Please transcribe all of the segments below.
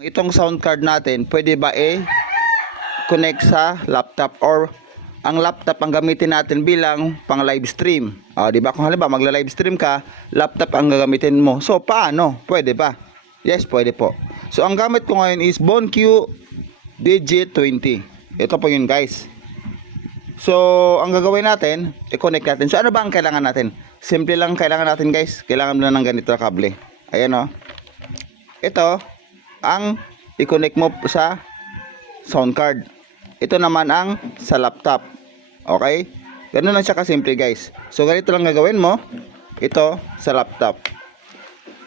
Itong sound card natin, pwede ba connect sa laptop or ang laptop ang gamitin natin bilang pang live stream. Di ba? Kung halimbawa magla-live stream ka, laptop ang gagamitin mo. So, paano? Pwede ba? Yes, pwede po. So, ang gamit ko ngayon is BonQ Digit20. Ito po yun, guys. So, ang gagawin natin, i-connect natin. So, ano ba ang kailangan natin? Simple lang kailangan natin, guys. Kailangan mo lang ng ganito na kable. Ayan, o. Ito, ang i-connect mo sa sound card. Ito naman ang sa laptop. Okay? Ganun lang siya kasimple, guys. So, ganito lang gagawin mo. Ito sa laptop.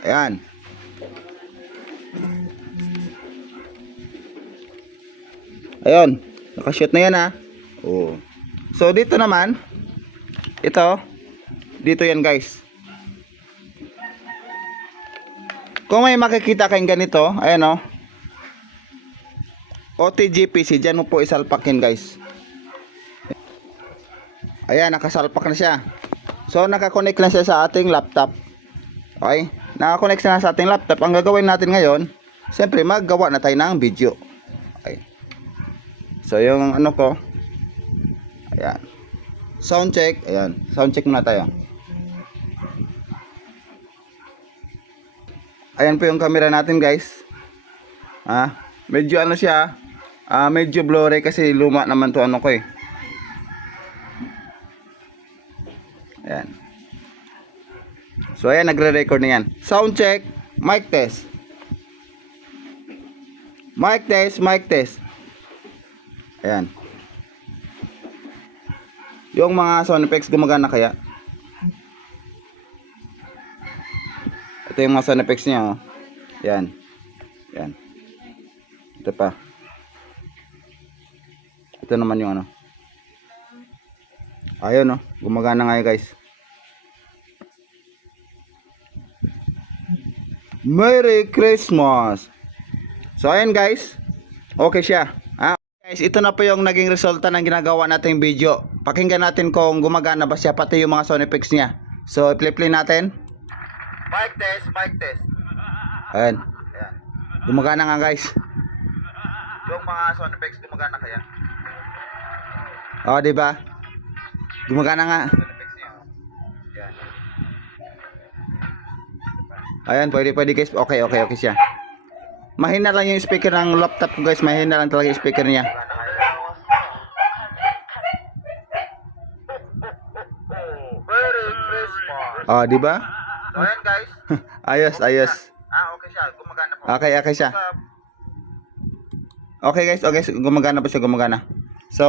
Ayan. Ayun. Nakashoot na yan, ha. Oh. So, dito naman. Ito. Dito yan, guys. Kung may makikita kayong ganito. Ayan, o. OTG-PC, dyan mo po isalpakin, guys. Ayan, nakasalpak na siya. So, nakakonect na siya sa ating laptop. Okay? Nakakonect na sa ating laptop. Ang gagawin natin ngayon, siyempre, maggawa na tayo ng video. Okay. So, yung ano ko, ayan. Sound check. Ayan, sound check muna tayo. Ayan po yung camera natin, guys. Medyo ano siya, medyo blurry kasi luma naman to ano ko eh. Ayan. So ayan, nagre-record na yan. Sound check, mic test. Mic test, mic test. Ayan. Yung mga sound effects gumagana kaya? Ito yung mga sound effects niya, oh. Ayan. Ayan. Ito pa. Ito naman yung ano. Ayun, no. Gumagana nga, guys. Merry Christmas. So ayun, guys. Okay siya. Guys, ito na po yung naging resulta ng ginagawa nating video. Pakinggan natin kung gumagana ba siya, pati yung mga sound effects niya. So i-play natin. Mic test, mic test. Ayan. Ayan. Gumagana nga, guys. Yung mga sound effects gumagana kaya? Di ba? Gumagana nga. Ayan, pwede guys. Okay siya. Mahina lang yung speaker ng laptop ko, guys. Mahina lang talaga yung speaker niya. Merry Christmas. Di ba? So, ayan, guys. ayos. Okay siya. Gumagana po. Okay siya. Okay, guys. Okay, gumagana po siya, gumagana. So,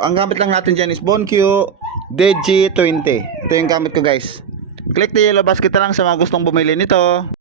ang gamit lang natin dyan is BonQ Digi20. Ito yung gamit ko, guys. Click the yellow basket lang sa mga gustong bumili nito.